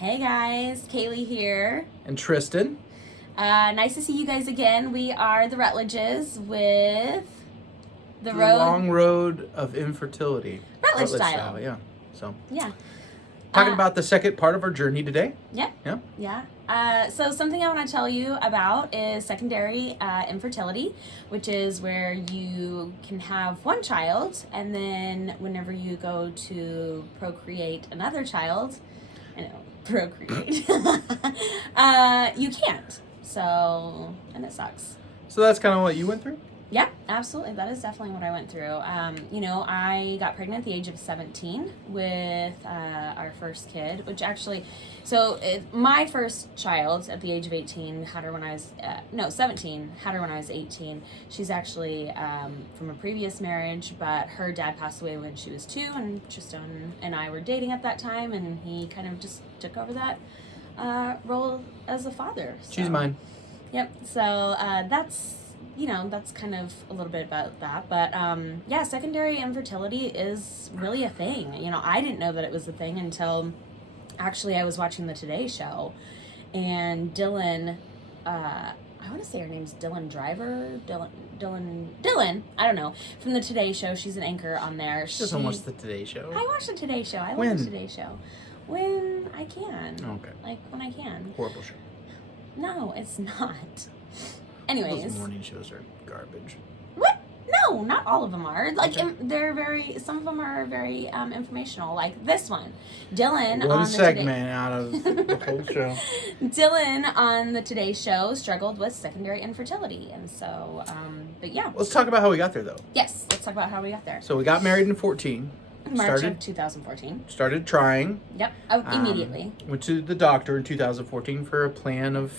Hey guys, Kaylee here. And Tristan. Nice to see you guys again. We are the Rutledges with the long road of infertility. Rutledge style. Yeah. So. Yeah. Talking about the second part of our journey today. Yeah. Yeah. So something I want to tell you about is secondary infertility, which is where you can have one child, and then whenever you go to procreate another child, procreate, you can't. So, and it sucks. So that's kind of what you went through? Yeah, absolutely. That is definitely what I went through. I got pregnant at the age of 17 with our first kid, which actually, my first child at the age of 18 had her when I was, 17, had her when I was 18. She's actually from a previous marriage, but her dad passed away when she was 2, and Tristan and I were dating at that time, and he kind of just took over that role as a father. So. She's mine. Yep. So that's kind of a little bit about that. But secondary infertility is really a thing. I didn't know that it was a thing until actually I was watching the Today Show, and Dylan, I want to say her name's Dylan Driver, Dylan, I don't know, from the Today Show. She's an anchor on there. She doesn't watch the Today Show. I watch the Today Show. I love the Today Show. When I can. Okay. Like, when I can. Horrible show. No, it's not. Anyways. Those morning shows are garbage. What? No, not all of them are. Like, okay. some of them are very informational. Like this one. Dylan one on the segment out of the whole show. Dylan on the Today Show struggled with secondary infertility. And so, but yeah. Let's talk about how we got there, though. Yes, let's talk about how we got there. So we got married in 14. March of 2014. Started trying. Yep, immediately. Went to the doctor in 2014 for a plan of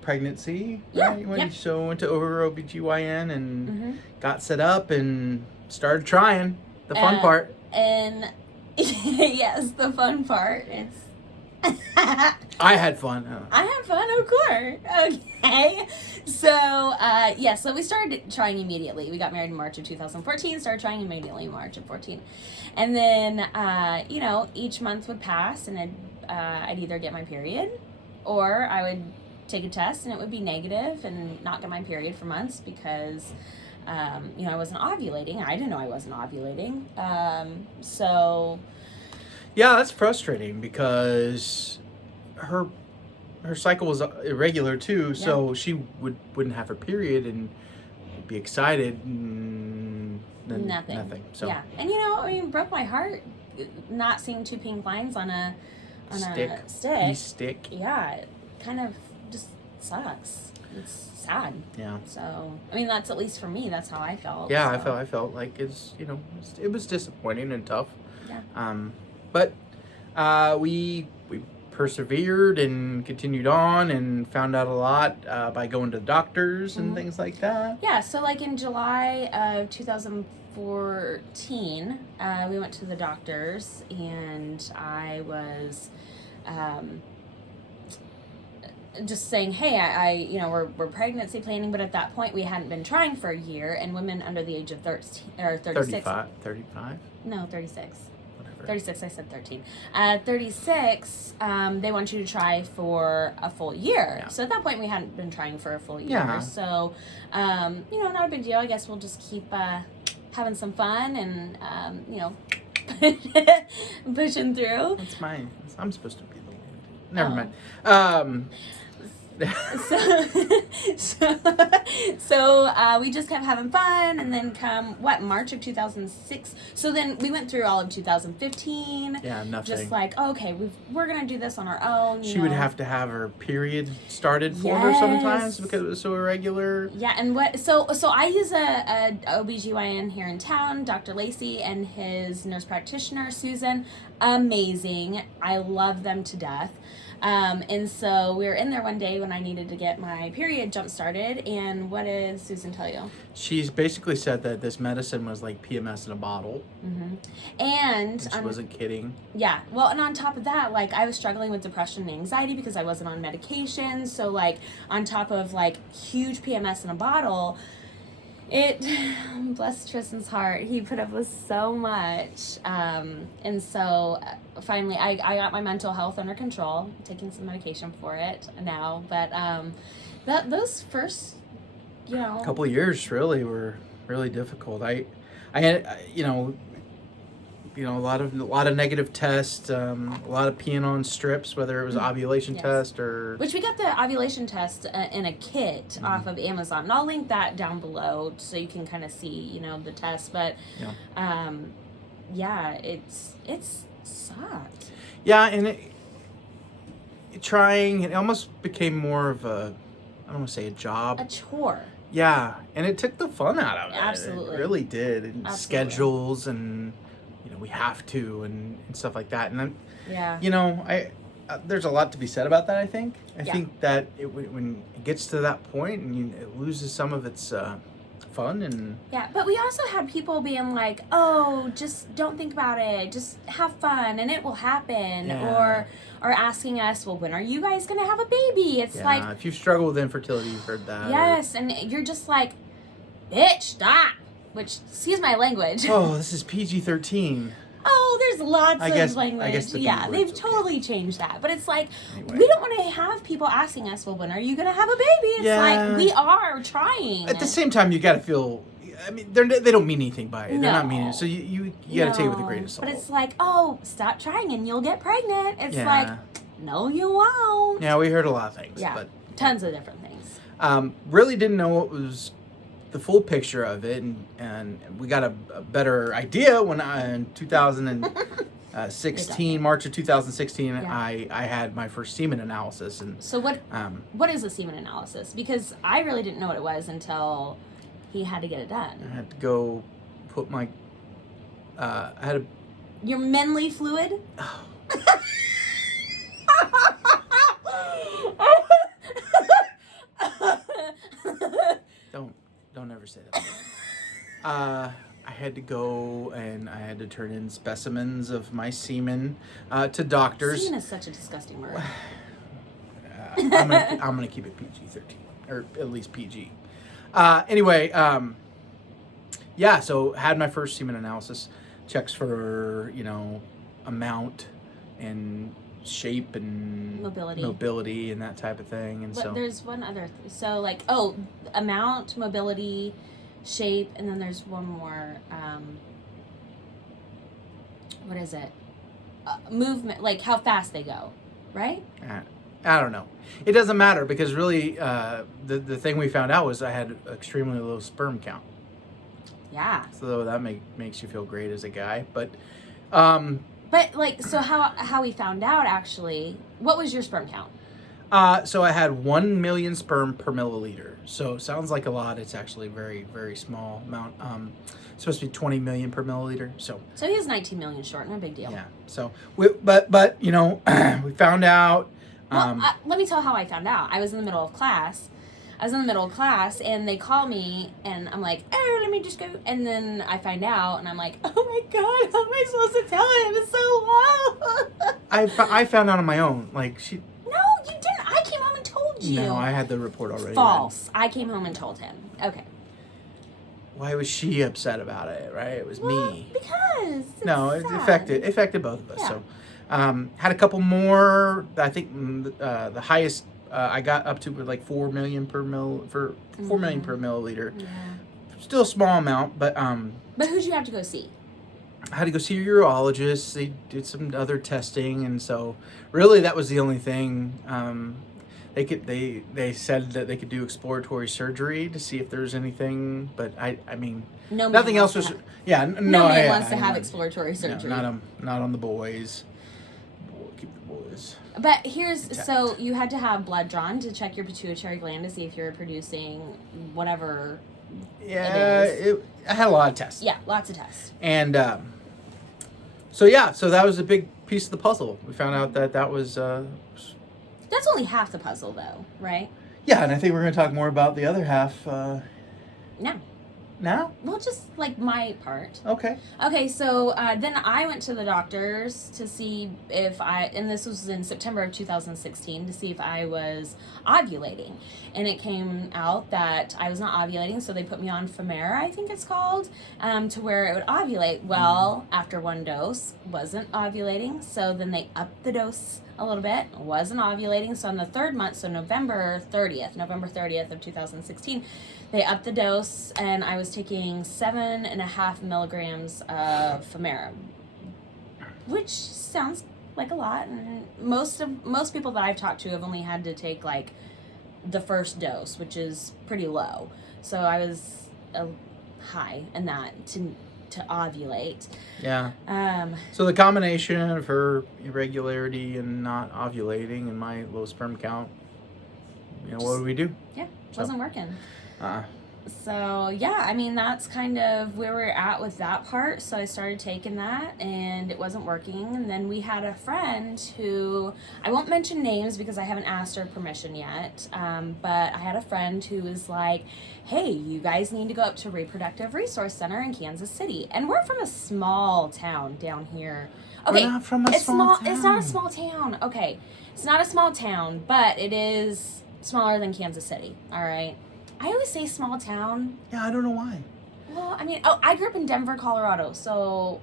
pregnancy. Yeah. Right? Yep. So went to OBGYN and got set up and started trying. The fun part. And yes, the fun part is... I had fun. I had fun, of course. Okay. So we started trying immediately. We got married in March of 2014, started trying immediately in March of 14. And then, each month would pass, and I'd either get my period, or I would take a test and it would be negative and not get my period for months because, I wasn't ovulating. I didn't know I wasn't ovulating. Yeah, that's frustrating because her cycle was irregular too, so she wouldn't have her period and be excited and then nothing. So yeah, and it broke my heart not seeing 2 pink lines on a stick. Yeah, it kind of just sucks. It's sad. Yeah. So that's at least for me. That's how I felt. Yeah, so. I felt like it was disappointing and tough. Yeah. But we persevered and continued on and found out a lot by going to the doctors and things like that. Yeah, so like in July of 2014, we went to the doctors, and I was just saying, hey, we're pregnancy planning, but at that point we hadn't been trying for a year, and women under the age of 13 or 36. 35? No, 36. Whatever. 36, I said 13. 36, they want you to try for a full year. Yeah. So at that point, we hadn't been trying for a full year. Yeah. So, not a big deal. I guess we'll just keep having some fun and, pushing through. That's mine. I'm supposed to be the one. Never mind. So we just kept having fun, and then March of 2006. So then we went through all of 2015. Yeah, nothing. Just like, okay, we're gonna do this on our own. She would have to have her period started for her sometimes because it was so irregular. Yeah, and so I use a OBGYN here in town, Dr. Lacey, and his nurse practitioner, Susan. Amazing. I love them to death. And so we were in there one day when I needed to get my period jump started, and what did Susan tell you? She's basically said that this medicine was like PMS in a bottle. And she wasn't kidding. Yeah. Well, and on top of that, like, I was struggling with depression and anxiety because I wasn't on medication. So, like, on top of, like, huge PMS in a bottle, It, bless Tristan's heart, he put up with so much. And so finally, I got my mental health under control, taking some medication for it now. But those first, couple of years really were really difficult. I had, a lot of negative tests, a lot of peeing on strips, whether it was ovulation Yes. test or. Which we got the ovulation test in a kit off of Amazon. And I'll link that down below so you can kind of see, the test. But it's sucked. Yeah, and it almost became more of a, I don't want to say a job. A chore. Yeah, and it took the fun out of it. Absolutely. It really did. And Absolutely. schedules and, we have to and stuff like that. And then, Yeah. there's a lot to be said about that, I think. I Yeah. think that when it gets to that point and it loses some of its fun and... Yeah, but we also had people being like, oh, just don't think about it. Just have fun and it will happen. Yeah. Or asking us, well, when are you guys going to have a baby? It's like... if you struggle with infertility, you've heard that. Yes, and you're just like, bitch, stop. Which, excuse my language. Oh, this is PG-13. Oh, there's lots of language. I guess the yeah, B they've word's totally changed that. But it's like, Anyway. we don't want to have people asking us, well, when are you going to have a baby? It's like, we are trying. At the same time, you got to feel... I mean, they don't mean anything by it. They're not meaning it. So you got to take it with a grain of salt. But it's like, oh, stop trying and you'll get pregnant. It's Yeah. like, no, you won't. Yeah, we heard a lot of things. Yeah, But tons of different things. really didn't know what was the full picture of it, and we got a better idea when in 2016, March of 2016, I had my first semen analysis. And so what is a semen analysis? Because I really didn't know what it was until he had to get it done. I had to go put my Your menly fluid? Don't ever say that. I had to go and I had to turn in specimens of my semen to doctors. Semen is such a disgusting word. I'm gonna keep it PG-13, or at least PG. Anyway, so had my first semen analysis, checks for amount and shape and mobility and that type of thing. And so there's one other. So like amount, mobility, shape, and then there's one more. What is it? Movement, like how fast they go, right? I don't know. It doesn't matter because really, the thing we found out was I had extremely low sperm count. Yeah. So that makes you feel great as a guy, but. But like, so how we found out actually? What was your sperm count? So I had 1 million sperm per milliliter. So it sounds like a lot. It's actually a very, very small amount. It's supposed to be 20 million per milliliter. So he has 19 million short. No big deal. Yeah. So but we found out. Well, let me tell how I found out. I was in the middle of class. And they call me, and I'm like, oh, let me just go. And then I find out, and I'm like, oh my God, how am I supposed to tell him? It's so low. I found out on my own. Like she. No, you didn't. I came home and told you. No, I had the report already. False. I came home and told him. Okay. Why was she upset about it? Right? It was me. Because. It affected both of us. Yeah. So, had a couple more. I think the highest. I got up to like 4 million per million per milliliter. Yeah. Still a small amount, but But who'd you have to go see? I had to go see a urologist. They did some other testing, and so really that was the only thing. They said that they could do exploratory surgery to see if there's anything, but I mean nothing else was. No man wants to have exploratory surgery. No, not on the boys. Keep the boys. But so you had to have blood drawn to check your pituitary gland to see if you're producing whatever. Yeah, I had a lot of tests. Yeah, lots of tests. And so that was a big piece of the puzzle. We found out that was. That's only half the puzzle, though, right? Yeah, and I think we're going to talk more about the other half. No. now? Well, just like my part. Okay. Okay, so then I went to the doctors to see if and this was in September of 2016, to see if I was ovulating. And it came out that I was not ovulating, so they put me on Femera, I think it's called, to where it would ovulate. Well, after one dose, wasn't ovulating, so then they upped the dose a little bit, wasn't ovulating. So on the third month, so November 30th of 2016, they upped the dose, and I was taking 7.5 milligrams of Femera, which sounds like a lot. And most people that I've talked to have only had to take like the first dose, which is pretty low. So I was high in that to ovulate. Yeah. So the combination of her irregularity and not ovulating and my low sperm count, what do we do? Yeah, wasn't working. Uh-uh. So yeah, I mean, that's kind of where we're at with that part. So I started taking that and it wasn't working. And then we had a friend who, I won't mention names because I haven't asked her permission yet, but I had a friend who was like, hey, you guys need to go up to Reproductive Resource Center in Kansas City. And we're from a small town down here. Okay, we're not from a small town. It's not a small town. Okay, it's not a small town, but it is smaller than Kansas City. All right. I always say small town. Yeah, I don't know why. Well, I mean, I grew up in Denver, Colorado. So,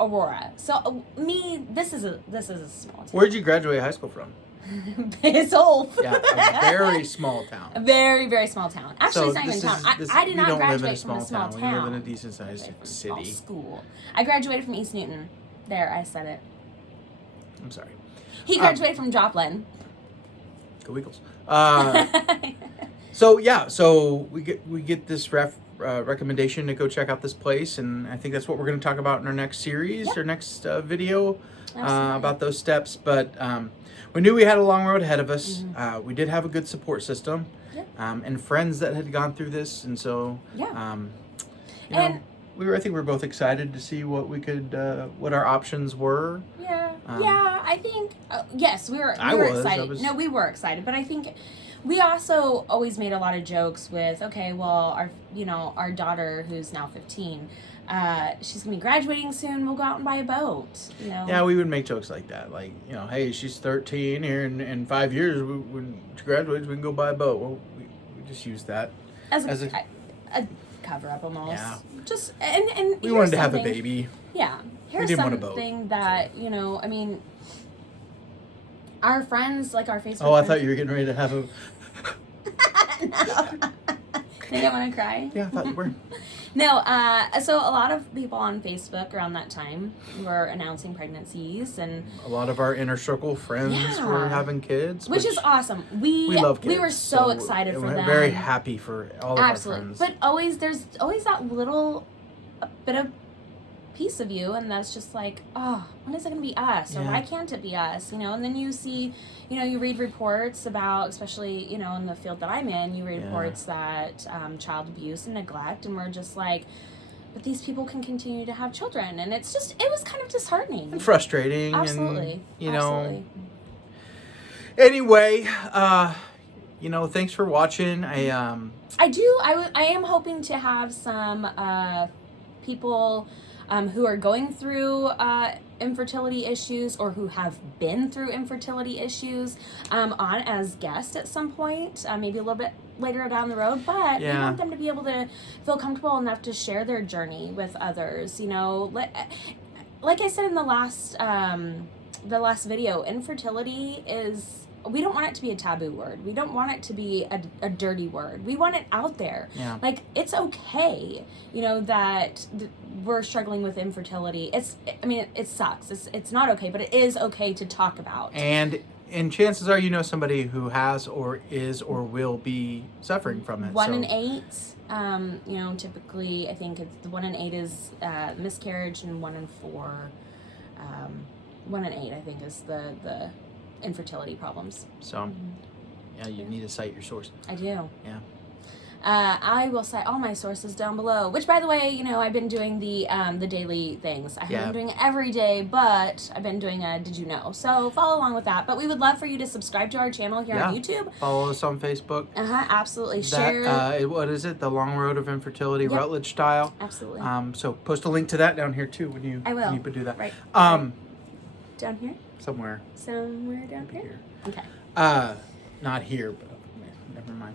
Aurora. So, this is a small town. Where'd you graduate high school from? Bissell. Yeah, a very small town. A very, very small town. Actually, So it's not even a town. I did not graduate from a small town. We live in a decent-sized Small city. school. I graduated from East Newton. There, I said it. I'm sorry. He graduated from Joplin. Go Eagles. So we get this recommendation to go check out this place, and I think that's what we're going to talk about in our next series or next video about those steps. But we knew we had a long road ahead of us. We did have a good support system, and friends that had gone through this, and so I think we were both excited to see what we could what our options were. I think yes, we were excited. No, we were excited, but I think we also always made a lot of jokes with, okay, well, our daughter, who's now 15, she's gonna be graduating soon. We'll go out and buy a boat. Yeah, we would make jokes like that, like, hey, she's 13 here, in 5 years when she graduates, we can go buy a boat. Well, we just use that as a cover up almost. Yeah. Just and we wanted to have a baby. Yeah. Here's something that I mean, our friends, like our Facebook. Oh, I thought you were getting ready to have a. No. Think I'm gonna cry? Yeah, I thought you were. No, so a lot of people on Facebook around that time were announcing pregnancies, and a lot of our inner circle friends were having kids, which is awesome. We love kids. We were so excited for them. We're very happy for all of our friends. But there's always that little bit of piece of you, and that's just like, oh, when is it gonna be us, or why can't it be us? And then you see, you read reports about, especially in the field that I'm in, you read reports that child abuse and neglect, and we're just like, but these people can continue to have children, and it was kind of disheartening and frustrating. Absolutely. And, Absolutely. Anyway, thanks for watching. I am hoping to have some people who are going through infertility issues, or who have been through infertility issues, on as guests at some point, maybe a little bit later down the road. But we want them to be able to feel comfortable enough to share their journey with others. Like I said in the last video, infertility is. We don't want it to be a taboo word. We don't want it to be a dirty word. We want it out there. Yeah. Like, it's okay, that we're struggling with infertility. It sucks. It's not okay, but it is okay to talk about. And chances are somebody who has or is or will be suffering from it. 1 in 8, typically, I think it's the 1 in 8 is miscarriage, and 1 in 4, 1 in 8, I think, is the infertility problems. So, you need to cite your source. I do. Yeah. I will cite all my sources down below. Which, by the way, you know, I've been doing the daily things. I haven't been doing it every day, but I've been doing a Did You Know? So follow along with that. But we would love for you to subscribe to our channel here on YouTube. Follow us on Facebook. Absolutely. Share. What is it? The Long Road of Infertility, Rutledge style. Absolutely. So post a link to that down here too when you do that. Right. Down here. Somewhere Down here. Okay. Not here, but never mind.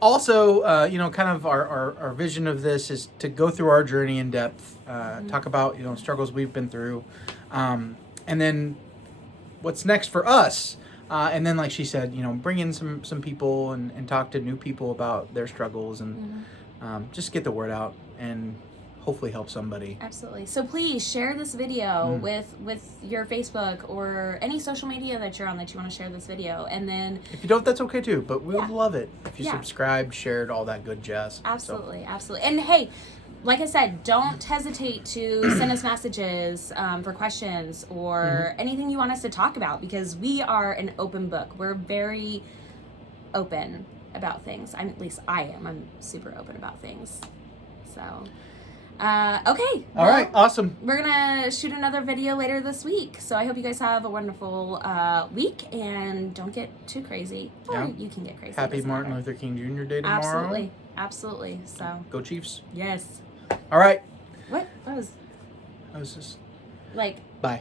Also, you know, kind of our vision of this is to go through our journey in depth, talk about, you know, struggles we've been through, and then what's next for us. And then, like she said, you know, bring in some people and talk to new people about their struggles and just get the word out and hopefully help somebody. Absolutely. So please share this video with your Facebook or any social media that you're on that you want to share this video. And then if you don't, that's okay too, but we would love it if you subscribed, shared, all that good jazz. Absolutely. Absolutely. And hey, like I said, don't hesitate to send us messages for questions or anything you want us to talk about, because we are an open book. We're very open about things. At least I am. I'm super open about things. So, okay. All right. Awesome. We're going to shoot another video later this week. So I hope you guys have a wonderful week and don't get too crazy. Or you can get crazy. Happy Martin Luther King Jr. Day tomorrow. Absolutely. Absolutely. So go Chiefs. Yes. All right. What? That was just like. Bye.